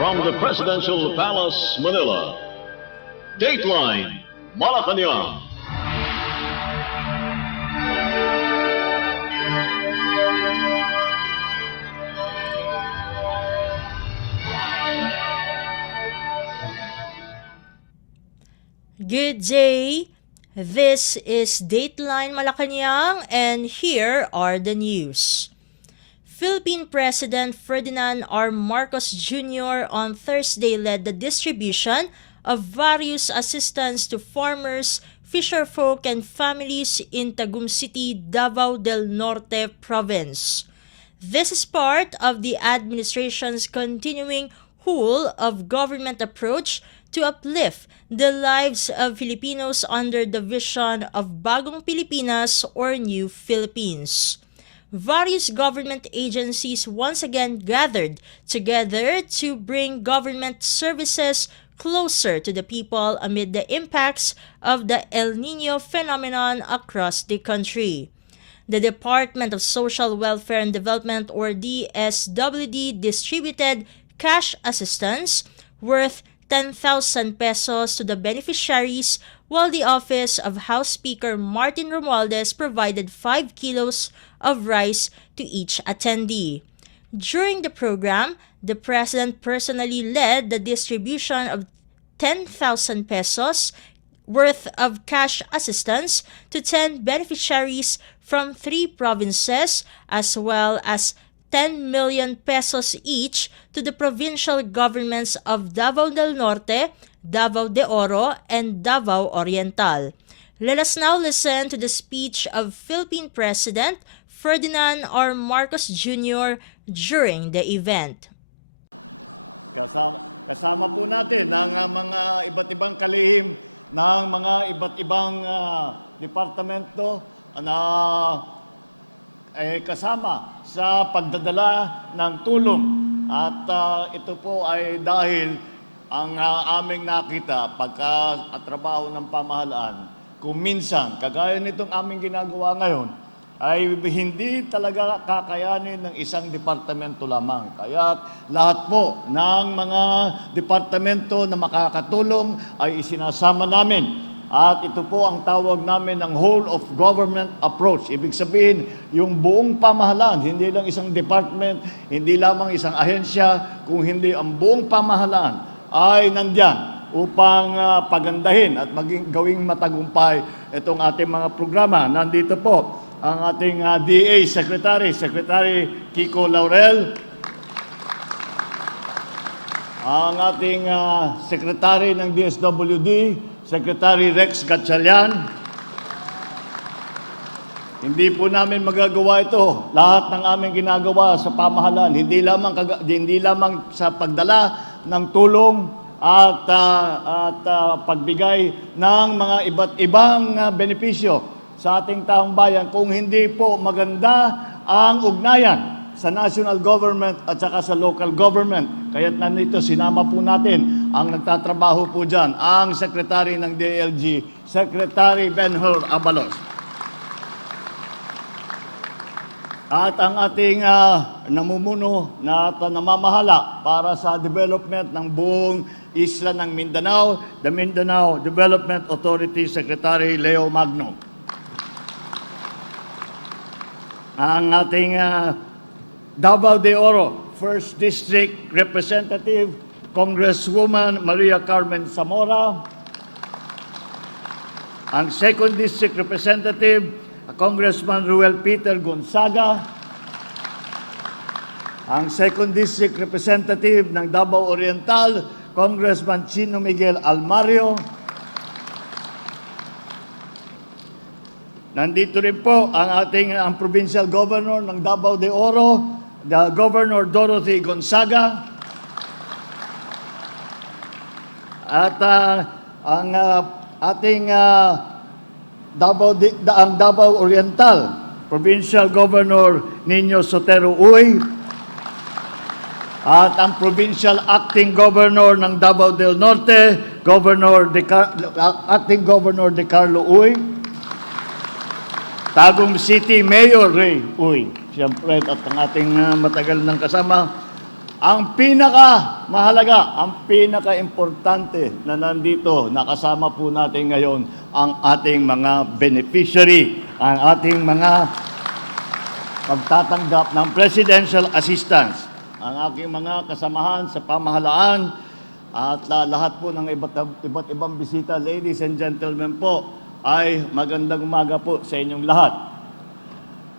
From the Presidential Palace, Manila, Dateline Malacañang. Good day. This is Dateline Malacañang, and here are the news. Philippine President Ferdinand R. Marcos Jr. on Thursday led the distribution of various assistance to farmers, fisherfolk, and families in Tagum City, Davao del Norte Province. This is part of the administration's continuing whole of government approach to uplift the lives of Filipinos under the vision of Bagong Pilipinas or New Philippines. Various government agencies once again gathered together to bring government services closer to the people amid the impacts of the El Nino phenomenon across the country. The Department of Social Welfare and Development or DSWD distributed cash assistance worth 10,000 pesos to the beneficiaries, while the Office of House Speaker Martin Romualdez provided 5 kilos of rice to each attendee. During the program, the President personally led the distribution of 10,000 pesos worth of cash assistance to 10 beneficiaries from 3 provinces, as well as 10 million pesos each to the provincial governments of Davao del Norte, Davao de Oro, and Davao Oriental. Let us now listen to the speech of Philippine President Ferdinand R. Marcos Jr. during the event. Kasama po natin ang mga iba't ibang kalihim ng mga iba't ibang departamento na kasama sa pagdadala ng tulong. At ito po ay dahil ang aming nakita pagka-trabaho ng pamahalaan, kung minsan, kagaya nitong aming ginagawa ngayon, ay hindi talaga kakayanin ng isang departamento lamang. Kaya lahat po ng mga departamento na makakatulong ay isinasama namin. At ito po ang tawag namin ng whole of government approach. Ibig sabihin, yung buong pamahalaan, hindi lang isang department, hindi lamang isang ahensya, kung hindi ang buong pamahalaan ay nandyan upang pagandahin at gawing matagumpay itong ating mga programa. Nandito po ang ating DA Secretary, Secretary Kiko Laurel, ang ating Secretary ng DSWD, Secretary Rex Gatchalian. Hindi po namin magagawa ito. Lahat ng aming ginagawa sa pamahalaan, hindi lamang sa pagdala ng tulong at pagbigay ng mga iba't ibang benepisyo sa ating taong bayan, kung hindi po maganda ang ugnayan sa national government at saka sa local government. Kaya't nandito, sinama po natin ang nagtatrabaho po dyan, ang Secretary ng DLG, Secretary Benhur Abalos. At ang ating namumuno na namamahala para sa development ng buong isla ng Mindanao, the Mindanao Development Authority Secretary Leo Magno. Ang ating Davao de Oro, 1st District Representative, Congresswoman Maria Carmen Zamora. Ang 2nd District Representative, Congressman Ruel Peter Gonzaga. Ang 2nd District Representative ng Davao Oriental, Congressman Chino Miguel Almario. Nandito rin po ang Provincial Governor ng Davao de Oro, the Governor Dorothy Gonzaga. At ang ating Davao Oriental, Provincial Governor Nino Sotero Uy. At ang Provincial Acting Governor ng Davao del Norte, Acting Governor De Carlo Uy. Tagum City Mayor Ray Uy, siyempre, at ang ating matagal ng kasama, Ang pinaka-mahalaga, ang pinaka-importante na nandito, nakasama po natin ngayon ang ating mga beneficiary, ang ating mga pagtatanggap ng presidential assistance, ang aking mga kasamahan sa pamahalaan at lahat po ng iba't ibang bisita, ladies and gentlemen po, ay magandang umaga po sa inyong lahat.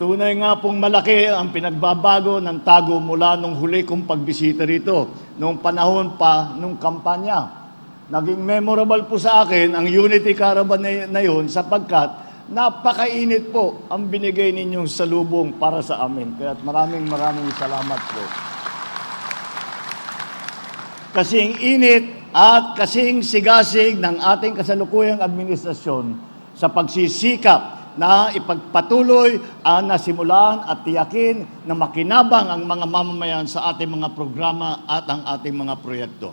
Tunay nga pong malaki ang pinagbabago ng Tago mula nung huli kong pagbisita rito, nung panahon pa nung kampanya. Naging memorable po sa akin ang Unity Caravan na yun sapagkat napakainit po ang binigay ninyong salubong para sa amin. Kaya maraming salamat po. Kasing init at kasing sigasig ng ating kasalukuyang administrasyon sa pagsisikap na ipagpatuloy ang nasimulan at tiyakin na makinabang ang mga mamamayan sa ating mga programa at ang ating mga proyekto.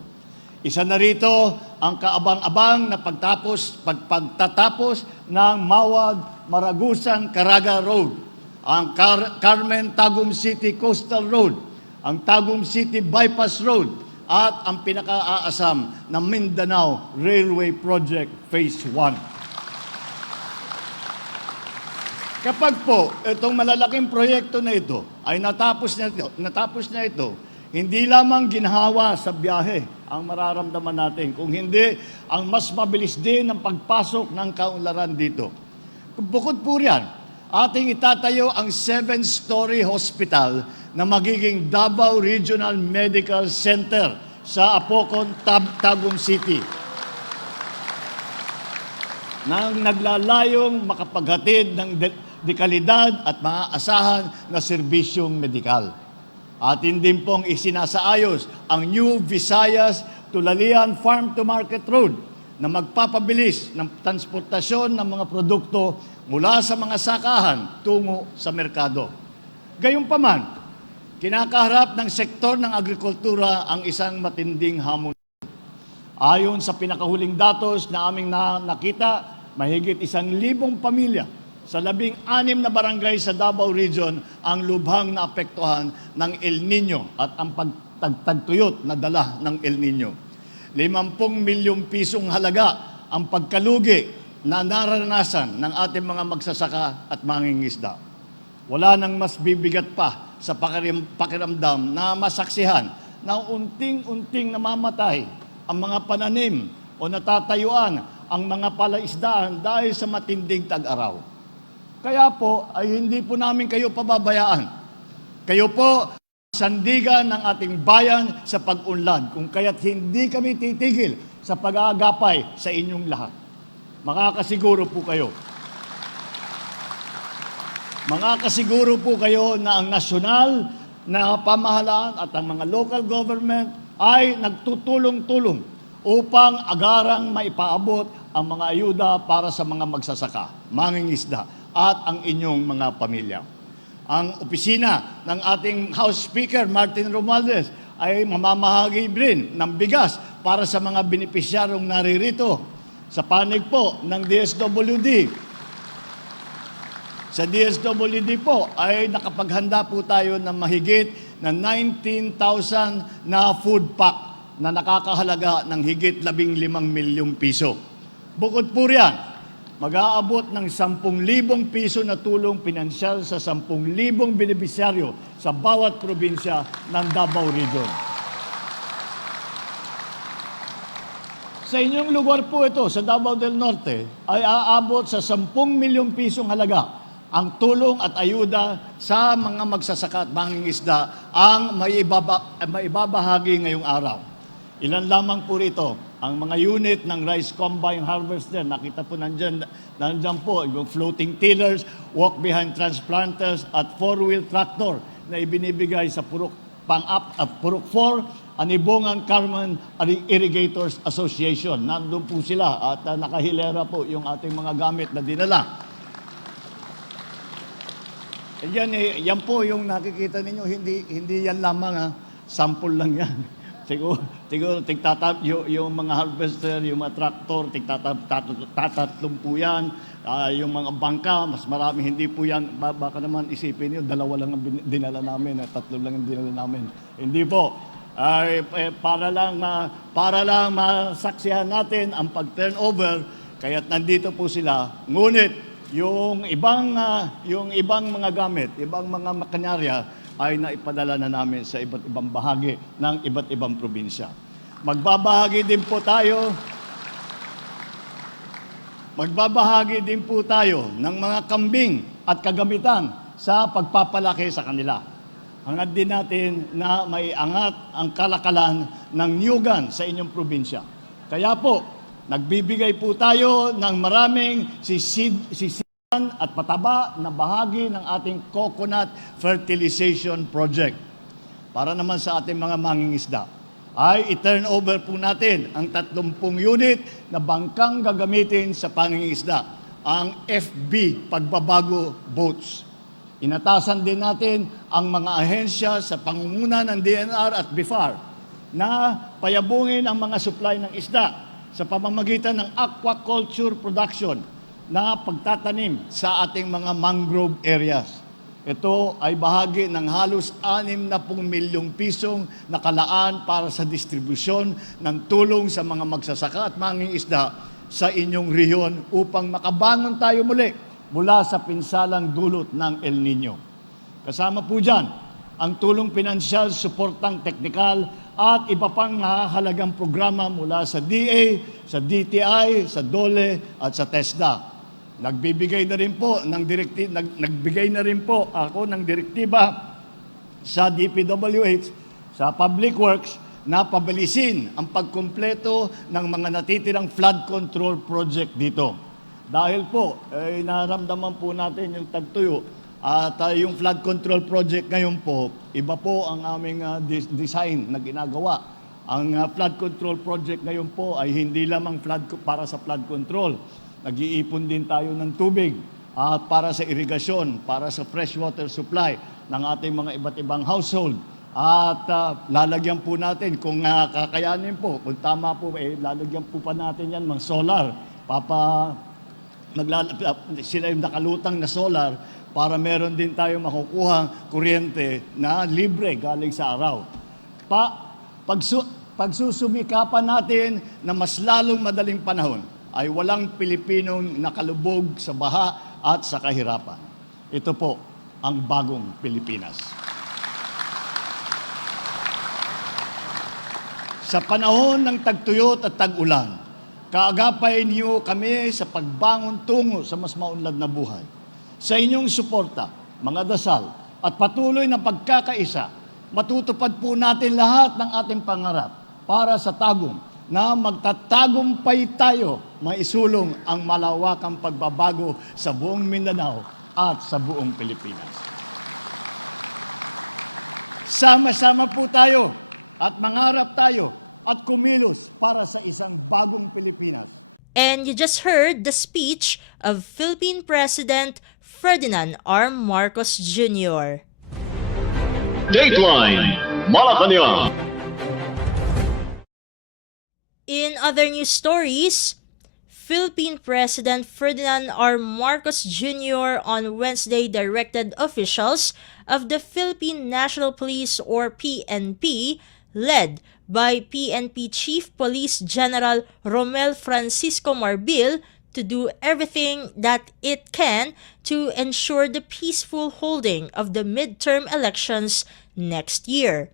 Isa na rito ang kaabang-abang na pagtatapos ng Mawag, Maragusan, Caraga Road, ang Carmen Tagum City Coastal Road, ang Tagum City Bypass Road, at ang pinaka-aasam na Mindanao Railway Project Phase 1. Kapag po itong malalaking proyekto na ito ay natapos na ito, hindi lamang ginhawa sa biyahe ang mararamdaman natin, kung hindi ang mas mabilis din ang pagpasok ng kaunlaran dito. Bukod po riyan, ating itatayo ang 7-story hospital na magiging Davao Regional Medical Center sa Apocon, Tagum City, nang naglalayong makapaghatid ng dekalidad at maaasahan na serbisyong medikal. Atin din pong isinasaayos ang New Visayas Tulalian Farm to Market Road na magpapabilis ng transportasyon ng mga produkto mula sa mga sakahan tungo sa merkado. Gayunpaman, kinakaharap ng sektor ng agrikultura ang isang matinding hamon. Ayon sa pinakahuling datos na aming nakita, mahigit 1,000 pamilya sa 16 na barangay sa Davao Region ang lubhang naapektuhan ng El Nino at ang pagtagtuyot na dala ng El Nino. 50 milyong pisong halaga ang pagkalugi na naranasan ng ating mga magsasaka at mangingisda. Wala nang mas bibigat pa sa pakiramdam na masaksihan na unting-unting namamatay ang mga pananim o natatayuan ang mga palaisdaan dahil sa matinding tag-araw. Kaya po ay hindi po namin kayo pababayaan. Kayo po sandigan ng ating bayan sa pag-unlad, kung kaya't hindi kami titigil sa pag-aagapay sa inyong lahat. Makakasiguro po kayo. Makakasiguro po kayo na ang nasyonal na pamahalaan at ang mga local government ay nagtutulong-tulong upang agarang maipaabot ang mga ayuda para sa mga magsasaka, mangingisda, at ang inyong mga pamilya. Ang opisina ng ating House Speaker, Martin Romualdez, ay mamamahagi rin ng bigas para sa mga benepisyaryong naririto. Sa panig po ng DSWD, sa DSWD po ay nakapaghanda po tayo ng mahigit na 19,000 na food pack na nakakahalaga ng higit 15 milyong piso. Bukod po riyan, mag-aabot ng 10,000 piso na tulong pinansyal sa 10,000 benepisyaryo sa bawat probinsya ng Davao Region. Sa inyong lugar po ito, sa Davao del Norte, ay aabot sa 10 milyong pisong halaga ang tulong at ayuda sa mga magsasaka at mangingisda ang maibabahagi ngayong araw. Ilan lamang po rito ang mga unit ng rice combine harvester. Nakita po nandyan po yung floating tillers, walk-behind transplanters at 4-wheel tractor na ibinibigay sa Purok 4, Anibongan Carmen Irrigators Association. Nandun po sila at nakahilera po yung ating mga gamit na dinala. Yan po yung nakikita ninyo, hindi yan lamang, sample lang yan. Siguro yung mga harvester, yung mga traktor, tatatlong po yan. Yung mga bangka, mas marami, hindi po yan. Baka naman isipin nyo, 2 lang ang dinala namin, 3 lang ang dinala namin. Hindi po. para lang masaksihan natin ang pag-turnover, kaya't nandito po sila. Ngunit yung ibang mga gamit, ibang mga makinarya ay naipadala na namin sa iba't ibang bahagi ng iba't ibang probinsya. Magbabahagi din po tayo ng mga kambing at kagamitan sa pagpapalaki sa kanila. Hangad din natin na may angat ang kalakalan ng niyugan sa inyong probinsya. Kaya po, nagbibigay po tayo ng maraming sisian at pataba na bahagi ng ating coconut fertilization project. Para naman sa ating mga mangingisda, ay i-turn over po natin ang 30 unit na bangkang gagamitin sa pangingisda, ang FB Pagbabago Boats. Inatasan din natin ang mga ahensya sa pangunguna ng DNR at BIFAR na payabungin ang mga supply ng isda sa pamamagitan ng aquaculture production na pagtatanim sa ating mga mangrove areas. Ito ay bahagi ng halos 60 milyong pisong nakalaan para sa distribusyon ng tulong sa mga magsasaka at mangingisda sa inyong rehiyon upang makabangon tayo muli mula sa pinsalang dulot ng El Nino. Kasama po dyan ang tulong pinansyal, suportang teknikal at iba pang halagang programa mula sa DA, sa DTI, sa DOLE at sa TESDA. Nagbigay na rin po ako ng direktiba sa DPWH, sa Public Works, na pabilisin ang pagkumpleto ng mga natitirang flood control project dito. Dahil po, naramdaman po natin yung tagtuyo at yung flood control project ngayon po, iba po ang aming design na ginagawa. Ang flood control project ngayon po ay hindi lamang para sa flood control. Nag-iipon din tayo ng tubig para sa irigasyon, para sa freshwater supply ng ating mga iba't ibang household. At lalagyan po natin, kung kakayanin po, kung tama po, lalagyan po pa natin yan mga solar. Sila yung nakalutang na solar para meron din tayo makukuhang kuryente na libre galing sa araw. Pagsusumikapan natin na mas lalong madaling panahon, ay walang Pilipinong nakalubog sa baha at sa kahirapan. Ito po ang bagong Pilipinas. Sa panahon ng tagtuyot at tag-ulan, kaagapay niyo kami sa pagbangon tungo sa mas maunlad na buhay. Sa inyong suporta, mga dasal, at patuloy na pagkakaisa, matutupad po natin lahat ng ating pangarap para sa tagong na magtatagumpay tayo maisulong ang malawakang pagbabago sa buong Mindanao at sa buong Pilipinas. Sama-sama po tayo at mangarap tayo at kumilos para sa isang bagong Pilipinas. And you just heard the speech of Philippine President Ferdinand R. Marcos Jr. Dateline Malacañang. In other news stories, Philippine President Ferdinand R. Marcos Jr. on Wednesday directed officials of the Philippine National Police or PNP, led by PNP Chief Police General Romel Francisco Marbil, to do everything that it can to ensure the peaceful holding of the midterm elections next year.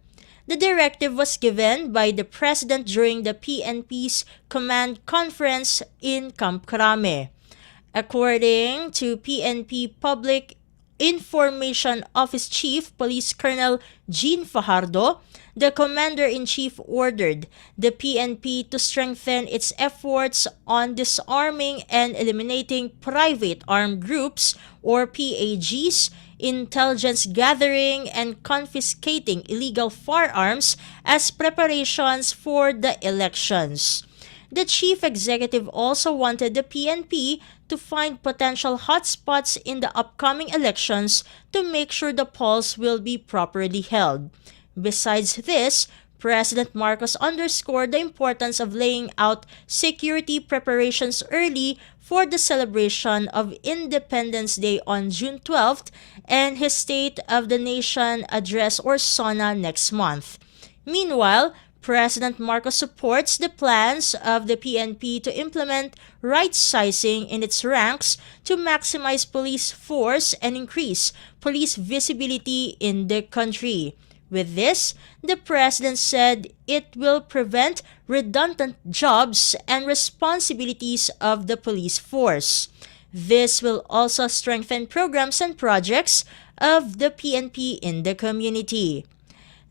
The directive was given by the President during the PNP's command conference in Camp Crame. According to PNP Public Information Office Chief Police Colonel Jean Fajardo, the Commander-in-Chief ordered the PNP to strengthen its efforts on disarming and eliminating private armed groups or PAGs, intelligence gathering, and confiscating illegal firearms as preparations for the elections. The chief executive also wanted the PNP to find potential hotspots in the upcoming elections to make sure the polls will be properly held. Besides this, President Marcos underscored the importance of laying out security preparations early for the celebration of Independence Day on June 12th and his State of the Nation address or SONA next month. Meanwhile, President Marcos supports the plans of the PNP to implement right-sizing in its ranks to maximize police force and increase police visibility in the country. With this, the president said it will prevent redundant jobs and responsibilities of the police force. This will also strengthen programs and projects of the PNP in the community.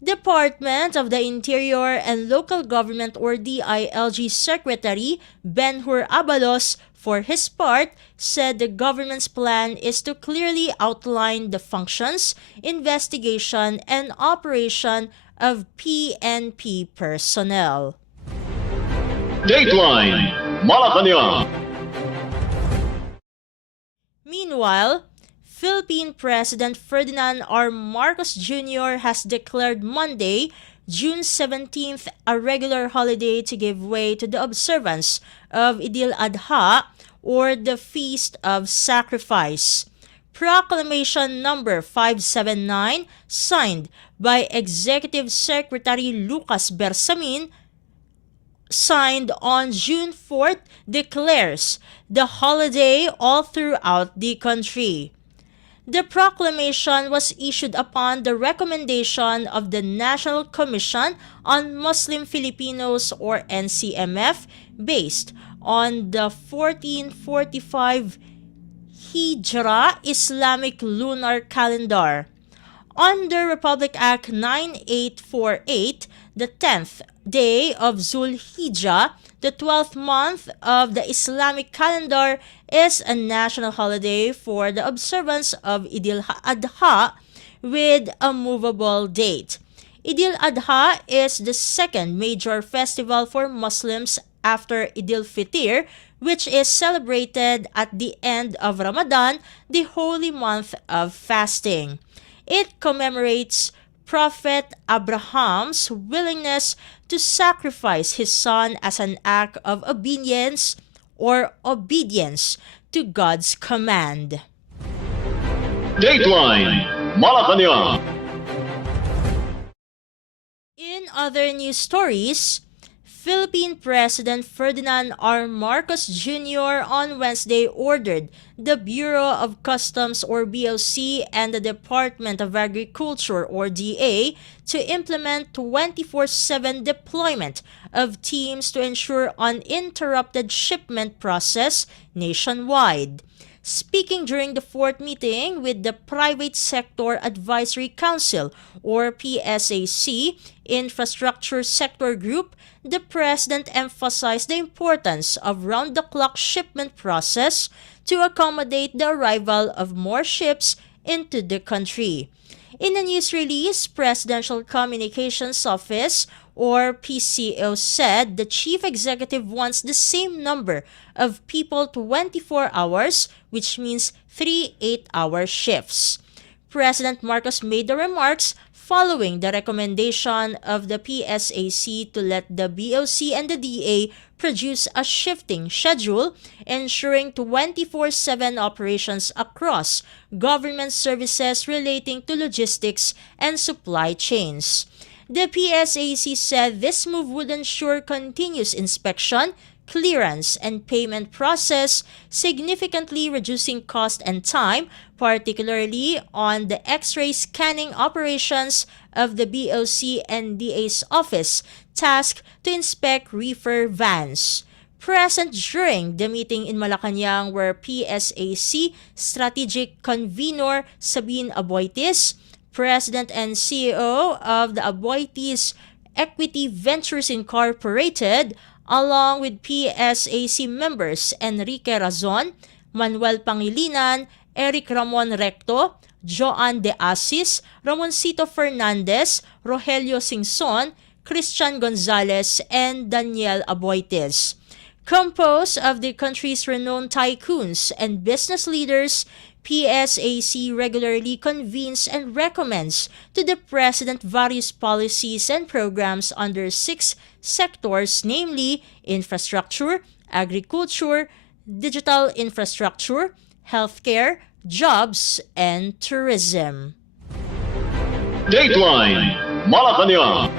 Department of the Interior and Local Government or DILG Secretary Ben-Hur Abalos, for his part, said the government's plan is to clearly outline the functions, investigation, and operation of PNP personnel. Dateline Malacañang. Meanwhile, Philippine President Ferdinand R. Marcos Jr. has declared Monday, June 17th, a regular holiday to give way to the observance of Idil Adha or the Feast of Sacrifice. Proclamation number 579, signed by Executive Secretary Lucas Bersamin, signed on June 4th, declares the holiday all throughout the country. The proclamation was issued upon the recommendation of the National Commission on Muslim Filipinos or NCMF based on the 1445 Hijra Islamic lunar calendar. Under Republic Act 9848, the 10th day of Zulhijjah, the 12th month of the Islamic calendar, is a national holiday for the observance of Idil Adha with a movable date. Idil Adha is the second major festival for Muslims after Idil Fitr, which is celebrated at the end of Ramadan, the holy month of fasting. It commemorates Prophet Abraham's willingness to sacrifice his son as an act of obedience to God's command. Dateline Malacañang. In other news stories, Philippine President Ferdinand R. Marcos Jr. on Wednesday ordered the Bureau of Customs or BOC and the Department of Agriculture or DA to implement 24/7 deployment of teams to ensure uninterrupted shipment process nationwide. Speaking during the fourth meeting with the Private Sector Advisory Council or PSAC Infrastructure Sector Group, the President emphasized the importance of round-the-clock shipment process to accommodate the arrival of more ships into the country. In a news release, Presidential Communications Office or PCO said the chief executive wants the same number of people 24 hours, which means 3 8-hour shifts. President Marcos made the remarks following the recommendation of the PSAC to let the BOC and the DA produce a shifting schedule, ensuring 24/7 operations across government services relating to logistics and supply chains. The PSAC said this move would ensure continuous inspection, clearance, and payment process, significantly reducing cost and time, particularly on the X-ray scanning operations of the BOC and DA's office, tasked to inspect reefer vans. Present during the meeting in Malacañang were PSAC Strategic Convenor Sabine Aboitis, President and CEO of the Aboitis Equity Ventures Incorporated, along with PSAC members Enrique Razon, Manuel Pangilinan, Eric Ramon Recto, Joan De Asis, Ramoncito Fernandez, Rogelio Singson, Christian Gonzalez, and Daniel Aboitis. Composed of the country's renowned tycoons and business leaders, PSAC regularly convenes and recommends to the President various policies and programs under 6 sectors, namely infrastructure, agriculture, digital infrastructure, healthcare, jobs, and tourism. Dateline Malacañang.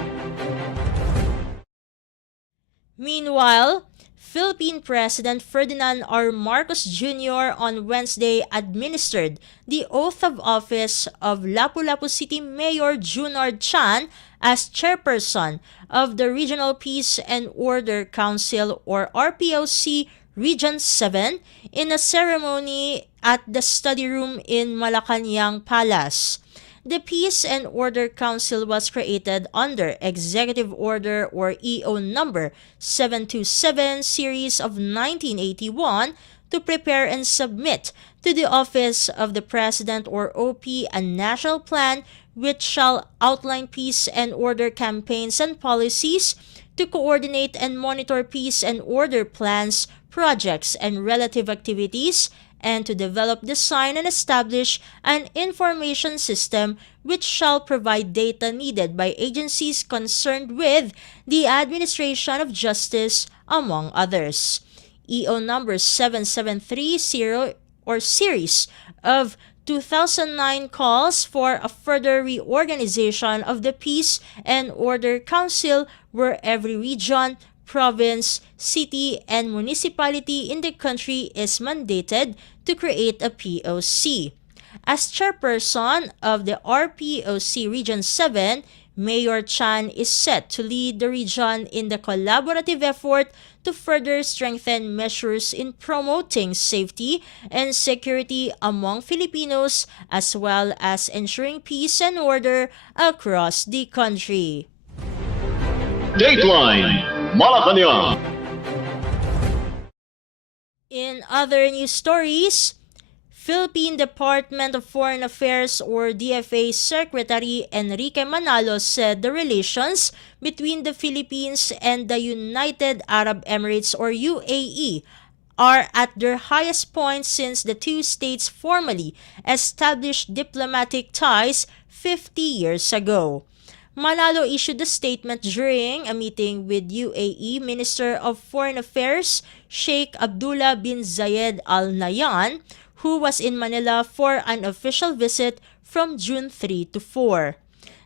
Meanwhile, Philippine President Ferdinand R. Marcos Jr. on Wednesday administered the oath of office of Lapu-Lapu City Mayor Junard Chan as chairperson of the Regional Peace and Order Council or RPOC Region 7 in a ceremony at the study room in Malacañang Palace. The Peace and Order Council was created under Executive Order or EO number 727 series of 1981 to prepare and submit to the Office of the President or OP a national plan which shall outline peace and order campaigns and policies to coordinate and monitor peace and order plans, projects, and relative activities, and to develop, design, and establish an information system which shall provide data needed by agencies concerned with the administration of justice, among others. EO number 7730 or series of 2009 calls for a further reorganization of the Peace and Order Council where every region, province, city, and municipality in the country is mandated to create a POC. As chairperson of the RPOC Region 7, Mayor Chan is set to lead the region in the collaborative effort to further strengthen measures in promoting safety and security among Filipinos as well as ensuring peace and order across the country. Dateline Malacañang. In other news stories, Philippine Department of Foreign Affairs or DFA Secretary Enrique Manalo said the relations between the Philippines and the United Arab Emirates or UAE are at their highest point since the two states formally established diplomatic ties 50 years ago. Manalo issued a statement during a meeting with UAE Minister of Foreign Affairs Sheikh Abdullah bin Zayed Al Nahyan, who was in Manila for an official visit from June 3 to 4.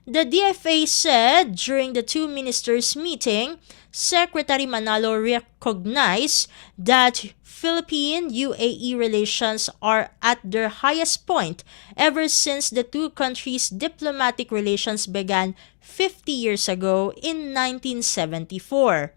The DFA said during the two ministers' meeting, Secretary Manalo recognized that Philippine-UAE relations are at their highest point ever since the two countries' diplomatic relations began 50 years ago in 1974.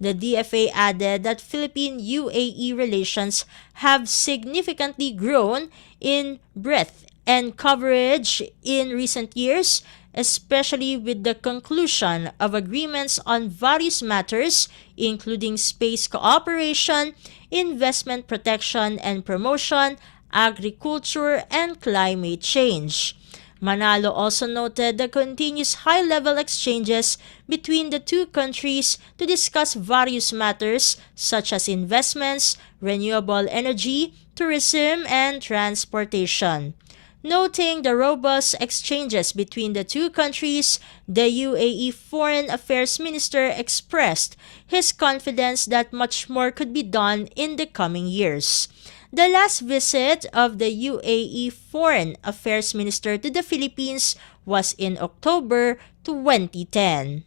The DFA added that Philippine-UAE relations have significantly grown in breadth and coverage in recent years, especially with the conclusion of agreements on various matters, including space cooperation, investment protection and promotion, agriculture, and climate change. Manalo also noted the continuous high-level exchanges between the two countries to discuss various matters such as investments, renewable energy, tourism, and transportation. Noting the robust exchanges between the two countries, the UAE Foreign Affairs Minister expressed his confidence that much more could be done in the coming years. The last visit of the UAE Foreign Affairs Minister to the Philippines was in October 2010.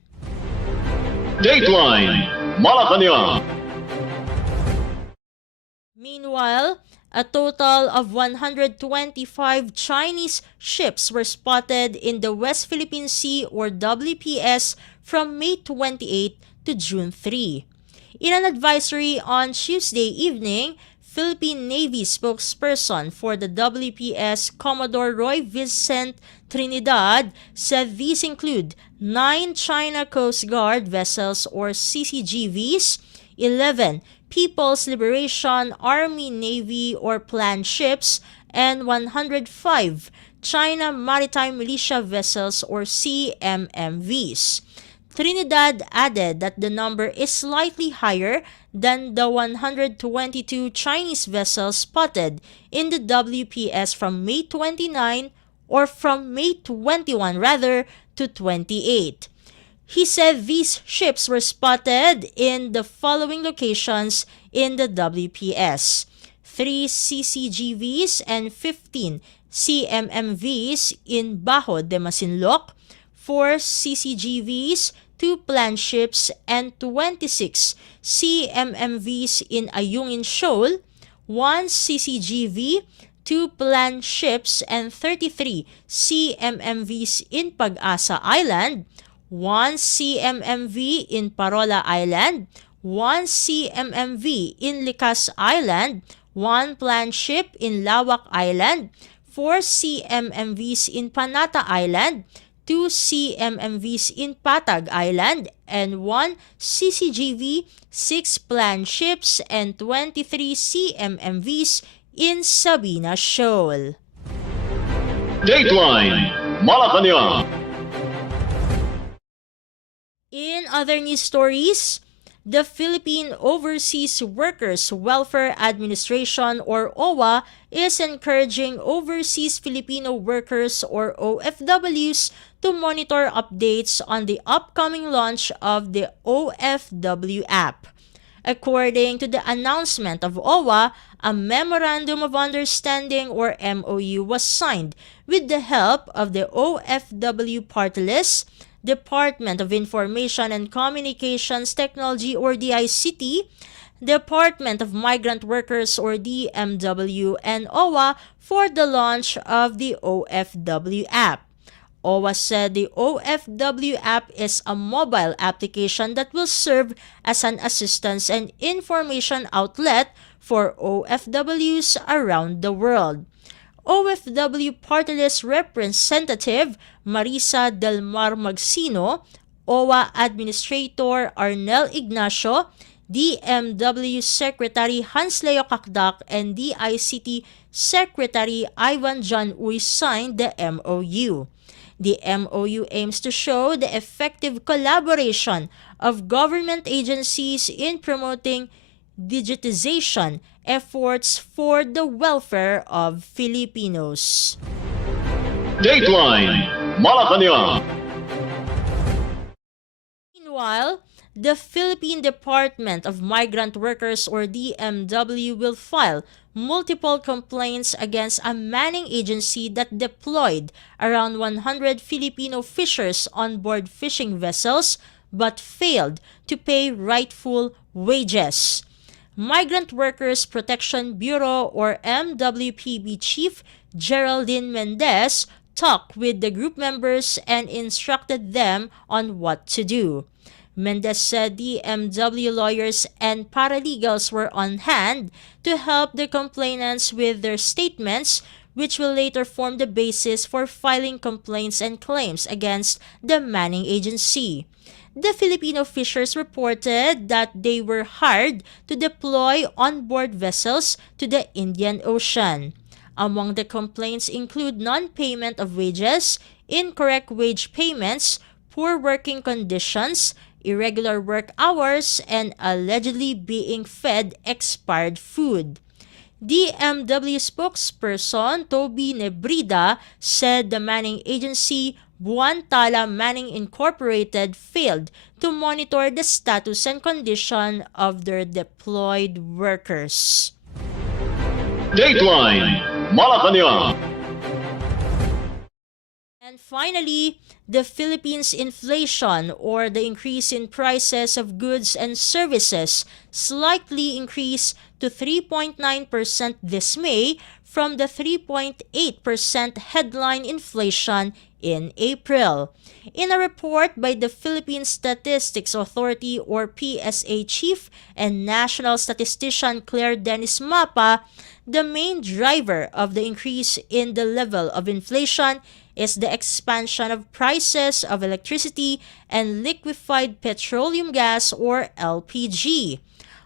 Dateline Malacañang. Meanwhile, a total of 125 Chinese ships were spotted in the West Philippine Sea or WPS from May 28 to June 3. In an advisory on Tuesday evening, Philippine Navy spokesperson for the WPS Commodore Roy Vicente Trinidad said these include 9 China Coast Guard vessels or CCGVs, 11 People's Liberation Army Navy or planned ships, and 105 China Maritime Militia vessels or CMMVs. Trinidad added that the number is slightly higher than the 122 Chinese vessels spotted in the WPS from May 29 or from May 21 rather to 28. He said these ships were spotted in the following locations in the WPS: 3 CCGVs and 15 CMMVs in Bajo de Masinloc, 4 CCGVs, 2 planned ships, and 26 CMMVs in Ayungin Shoal, 1 CCGV, 2 planned ships, and 33 CMMVs in Pag-asa Island, 1 CMMV in Parola Island, 1 CMMV in Likas Island, 1 planned ship in Lawak Island, 4 CMMVs in Panata Island, 2 CMMVs in Patag Island, and 1 CCGV, 6 planned ships, and 23 CMMVs in Sabina Shoal. Dateline Malacañang. In other news stories, the Philippine Overseas Workers Welfare Administration or OWA is encouraging overseas Filipino workers or OFWs to monitor updates on the upcoming launch of the OFW app. According to the announcement of OWA, a Memorandum of Understanding or MOU was signed with the help of the OFW Party List, Department of Information and Communications Technology or DICT, Department of Migrant Workers or DMW, and OWA for the launch of the OFW app. OWA said the OFW app is a mobile application that will serve as an assistance and information outlet for OFWs around the world. OFW Party List Representative Marisa Del Mar Magsino, OWA Administrator Arnel Ignacio, DMW Secretary Hansleo Kakdak, and DICT Secretary Ivan John Uy signed the MOU. The MOU aims to show the effective collaboration of government agencies in promoting digitization efforts for the welfare of Filipinos. Dateline Malacañang. Meanwhile, the Philippine Department of Migrant Workers or DMW will file multiple complaints against a manning agency that deployed around 100 Filipino fishers on board fishing vessels but failed to pay rightful wages. Migrant Workers Protection Bureau or MWPB Chief Geraldine Mendez talked with the group members and instructed them on what to do. Mendez said the MW lawyers and paralegals were on hand to help the complainants with their statements, which will later form the basis for filing complaints and claims against the manning agency. The Filipino fishers reported that they were hired to deploy on-board vessels to the Indian Ocean. Among the complaints include non-payment of wages, incorrect wage payments, poor working conditions, irregular work hours, and allegedly being fed expired food. DMW spokesperson Toby Nebrida said the manning agency Buantala Manning Incorporated failed to monitor the status and condition of their deployed workers. Dateline Malacañang. And finally, the Philippines inflation or the increase in prices of goods and services slightly increased to 3.9% this May from the 3.8% headline inflation in April. In a report by the Philippine Statistics Authority or PSA Chief and National Statistician Claire Dennis Mapa, the main driver of the increase in the level of inflation is the expansion of prices of electricity and liquefied petroleum gas or LPG.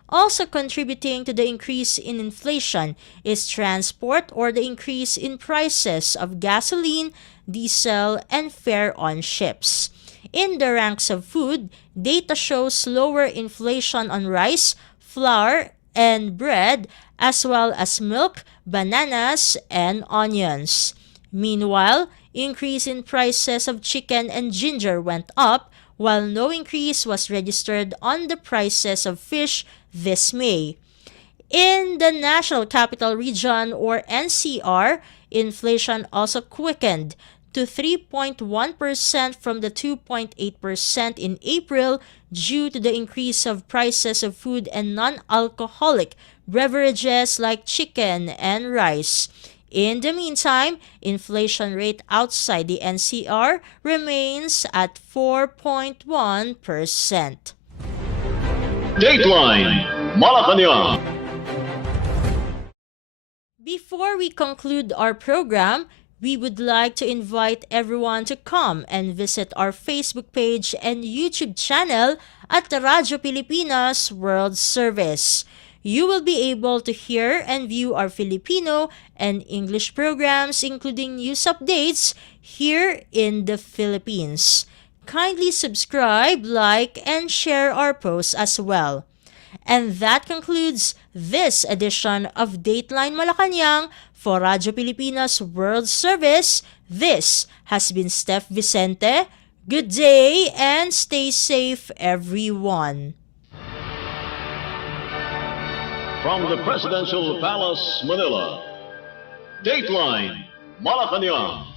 Also contributing to the increase in inflation is transport or the increase in prices of gasoline, diesel, and fare on ships. In the ranks of food, data shows lower inflation on rice, flour, and bread, as well as milk, bananas, and onions. Meanwhile, increase in prices of chicken and ginger went up, while no increase was registered on the prices of fish this May. In the National Capital Region or NCR, inflation also quickened to to 3.1% from the 2.8% in April due to the increase of prices of food and non-alcoholic beverages like chicken and rice. In the meantime, inflation rate outside the NCR remains at 4.1%. Dateline Malacañang. Before we conclude our program, we would like to invite everyone to come and visit our Facebook page and YouTube channel at the Radyo Pilipinas World Service. You will be able to hear and view our Filipino and English programs, including news updates here in the Philippines. Kindly subscribe, like, and share our posts as well. And that concludes this edition of Dateline Malacañang for Radyo Pilipinas World Service. This has been Steph Vicente. Good day and stay safe, everyone. From the Presidential Palace, Manila, Dateline Malacañang.